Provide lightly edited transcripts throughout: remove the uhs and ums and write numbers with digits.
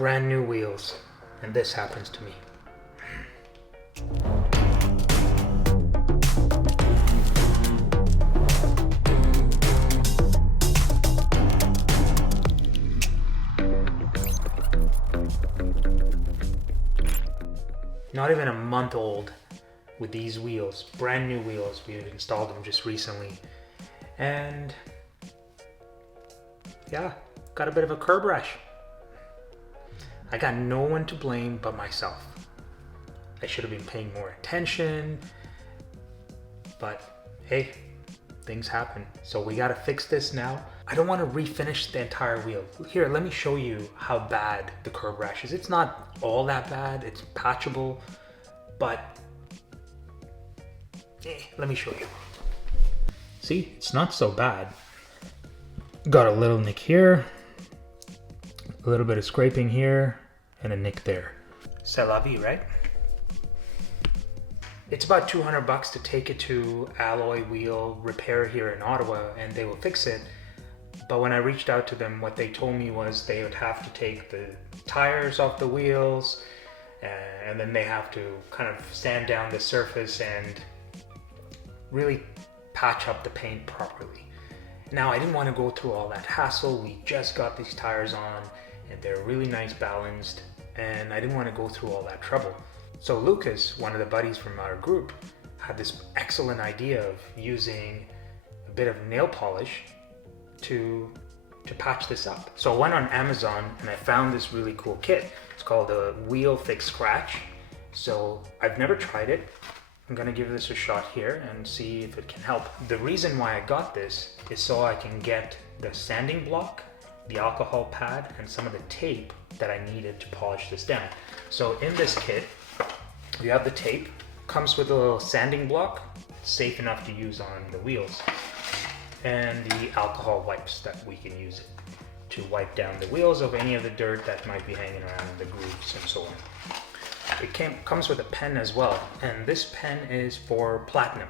brand new wheels, and this happens to me. Not even a month old with these wheels, brand new wheels. We've installed them just recently. And yeah, got a bit of a curb rash. I got no one to blame but myself. I should have been paying more attention, but hey, things happen. So we gotta fix this now. I don't wanna refinish the entire wheel. Here, let me show you how bad the curb rash is. It's not all that bad, it's patchable, but let me show you. See, it's not so bad. Got a little nick here, a little bit of scraping here, and a nick there. C'est la vie, right? It's about $200 to take it to Alloy Wheel Repair here in Ottawa, and they will fix it. But when I reached out to them, what they told me was they would have to take the tires off the wheels, and then they have to kind of sand down the surface and really patch up the paint properly. Now, I didn't want to go through all that hassle. We just got these tires on and they're really nice balanced, and I didn't want to go through all that trouble. So Lucas, one of the buddies from our group, had this excellent idea of using a bit of nail polish to patch this up. So I went on Amazon and I found this really cool kit. It's called the Wheel Fix Scratch. So I've never tried it. I'm gonna give this a shot here and see if it can help. The reason why I got this is so I can get the sanding block, the alcohol pad, and some of the tape that I needed to polish this down. So in this kit, you have the tape, comes with a little sanding block, safe enough to use on the wheels, and the alcohol wipes that we can use it to wipe down the wheels of any of the dirt that might be hanging around in the grooves and so on. It comes with a pen as well, and this pen is for platinum.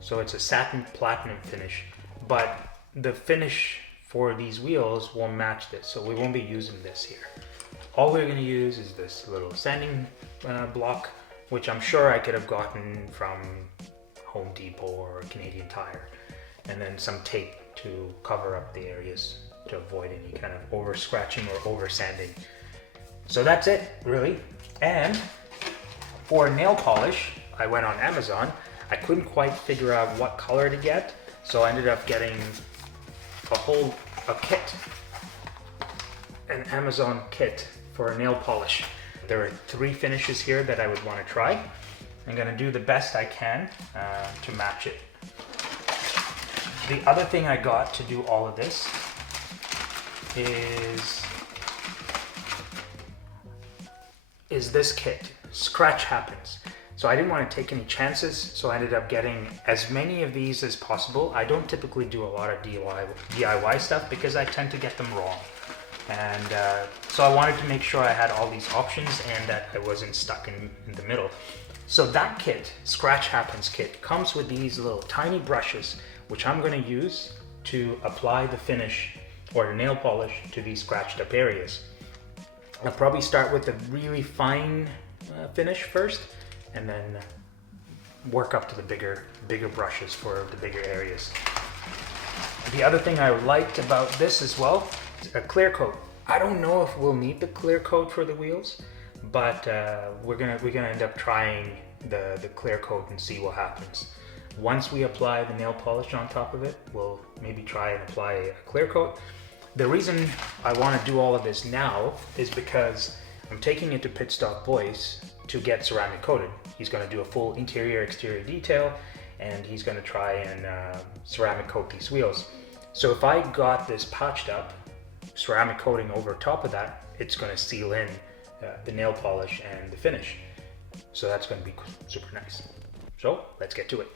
So it's a satin platinum finish, but the finish for these wheels won't match this, so we won't be using this here. All we're going to use is this little sanding block, which I'm sure I could have gotten from Home Depot or Canadian Tire, and then some tape to cover up the areas to avoid any kind of over scratching or over sanding. So that's it, really. And for nail polish, I went on Amazon. I couldn't quite figure out what color to get, so I ended up getting a kit, an Amazon kit for a nail polish. There are 3 finishes here that I would want to try. I'm gonna do the best I can to match it. The other thing I got to do all of this is this kit, Scratch Happens. So I didn't want to take any chances, so I ended up getting as many of these as possible. I don't typically do a lot of DIY stuff because I tend to get them wrong. And so I wanted to make sure I had all these options and that I wasn't stuck in the middle. So that kit, Scratch Happens kit, comes with these little tiny brushes, which I'm going to use to apply the finish or the nail polish to these scratched up areas. I'll probably start with the really fine finish first, and then work up to the bigger brushes for the bigger areas. The other thing I liked about this as well, a clear coat. I don't know if we'll need the clear coat for the wheels, but we're gonna end up trying the clear coat and see what happens. Once we apply the nail polish on top of it, we'll maybe try and apply a clear coat. The reason I want to do all of this now is because I'm taking it to Pitstop Boyce to get ceramic coated. He's going to do a full interior exterior detail, and he's going to try and ceramic coat these wheels. So if I got this patched up, ceramic coating over top of that, it's going to seal in the nail polish and the finish. So that's going to be super nice. So let's get to it.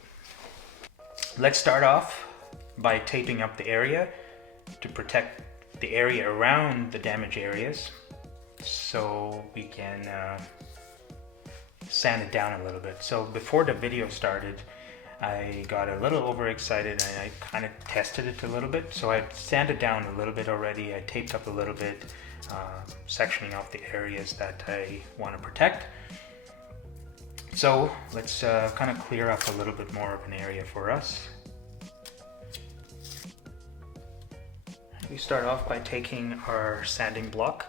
Let's start off by taping up the area to protect the area around the damaged areas, so we can sand it down a little bit. So before the video started, I got a little overexcited and I kind of tested it a little bit. So I sanded down a little bit already. I taped up a little bit, sectioning off the areas that I want to protect. So let's kind of clear up a little bit more of an area for us. We start off by taking our sanding block.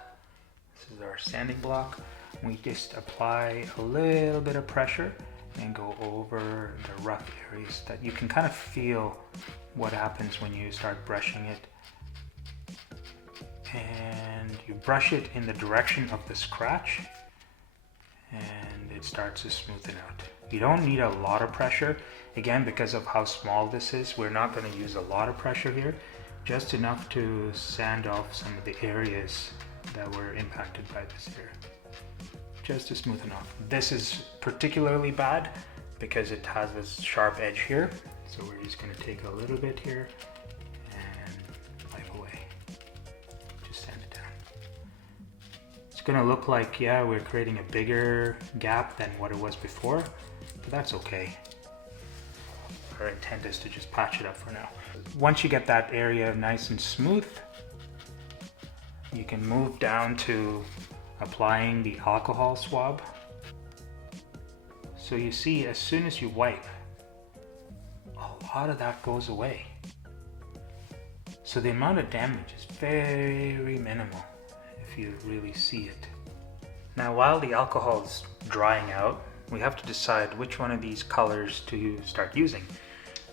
This is our sanding block. We just apply a little bit of pressure and go over the rough areas that you can kind of feel what happens when you start brushing it. And you brush it in the direction of the scratch and it starts to smoothen out. You don't need a lot of pressure. Again, because of how small this is, we're not going to use a lot of pressure here. Just enough to sand off some of the areas that were impacted by this here. Just to smoothen off. This is particularly bad because it has this sharp edge here. So we're just going to take a little bit here and wipe away. Just sand it down. It's going to look like, yeah, we're creating a bigger gap than what it was before, but that's okay. Our intent is to just patch it up for now. Once you get that area nice and smooth, you can move down to applying the alcohol swab. So you see, as soon as you wipe, a lot of that goes away. So the amount of damage is very minimal if you really see it. Now, while the alcohol is drying out, we have to decide which one of these colors to start using.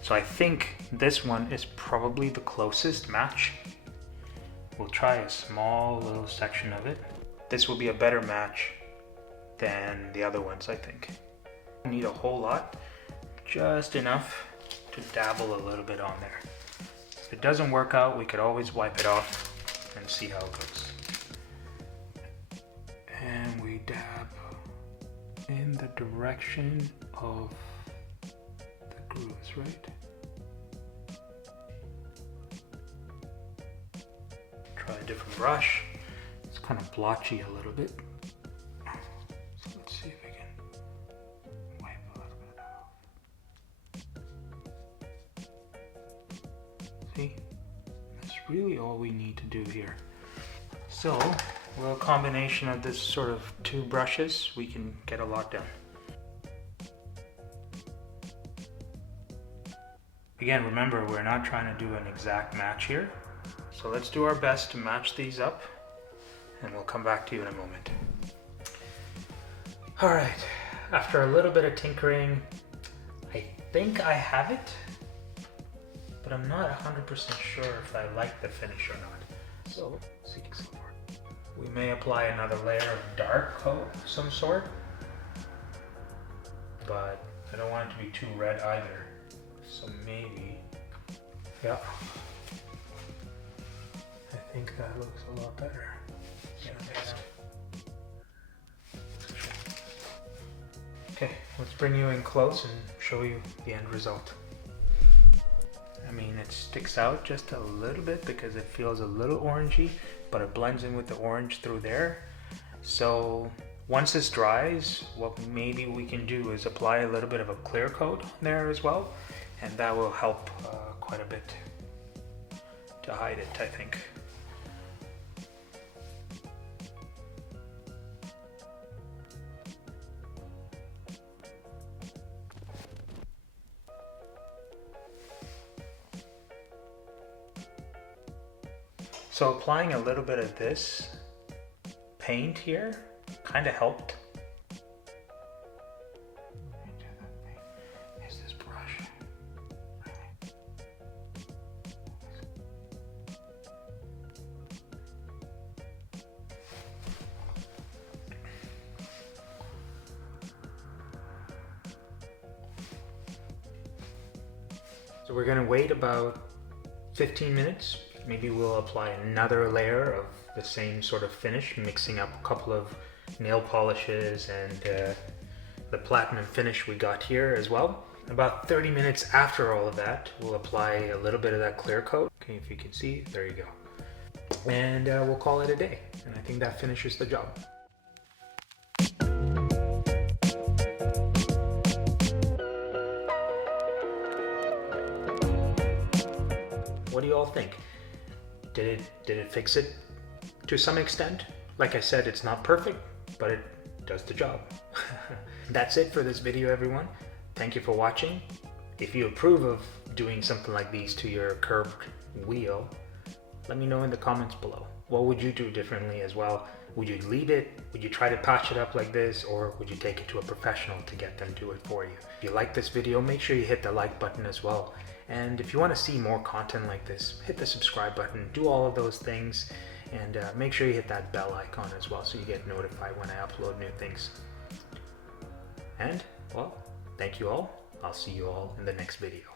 So I think this one is probably the closest match. We'll try a small little section of it. This will be a better match than the other ones, I think. We need a whole lot, just enough to dabble a little bit on there. If it doesn't work out, we could always wipe it off and see how it goes. And we dab in the direction of the grooves, right? Try a different brush. It's kind of blotchy a little bit. So let's see if we can wipe a little bit off. See? That's really all we need to do here. So, with a combination of this sort of two brushes, we can get a lot done. Again, remember, we're not trying to do an exact match here. So let's do our best to match these up and we'll come back to you in a moment. All right, after a little bit of tinkering, I think I have it, but I'm not 100% sure if I like the finish or not. So, seeking some more. We may apply another layer of dark coat of some sort, but I don't want it to be too red either. So maybe, yeah. I think that looks a lot better. Yeah, okay, let's bring you in close and show you the end result. I mean, it sticks out just a little bit because it feels a little orangey, but it blends in with the orange through there. So once this dries, what maybe we can do is apply a little bit of a clear coat on there as well, and that will help quite a bit to hide it, I think. So applying a little bit of this paint here kind of helped. Here's this brush. So we're going to wait about 15 minutes. Maybe we'll apply another layer of the same sort of finish, mixing up a couple of nail polishes and the platinum finish we got here as well. About 30 minutes after all of that, we'll apply a little bit of that clear coat. Okay, if you can see, there you go. And we'll call it a day. And I think that finishes the job. do you all think? Did it fix it to some extent? Like I said, it's not perfect, but it does the job. That's it for this video, everyone. Thank you for watching. If you approve of doing something like these to your curved wheel, let me know in the comments below. What would you do differently as well? Would you leave it? Would you try to patch it up like this? Or would you take it to a professional to get them to do it for you? If you like this video, make sure you hit the like button as well. And if you want to see more content like this, hit the subscribe button, do all of those things, and make sure you hit that bell icon as well so you get notified when I upload new things. And, well, thank you all. I'll see you all in the next video.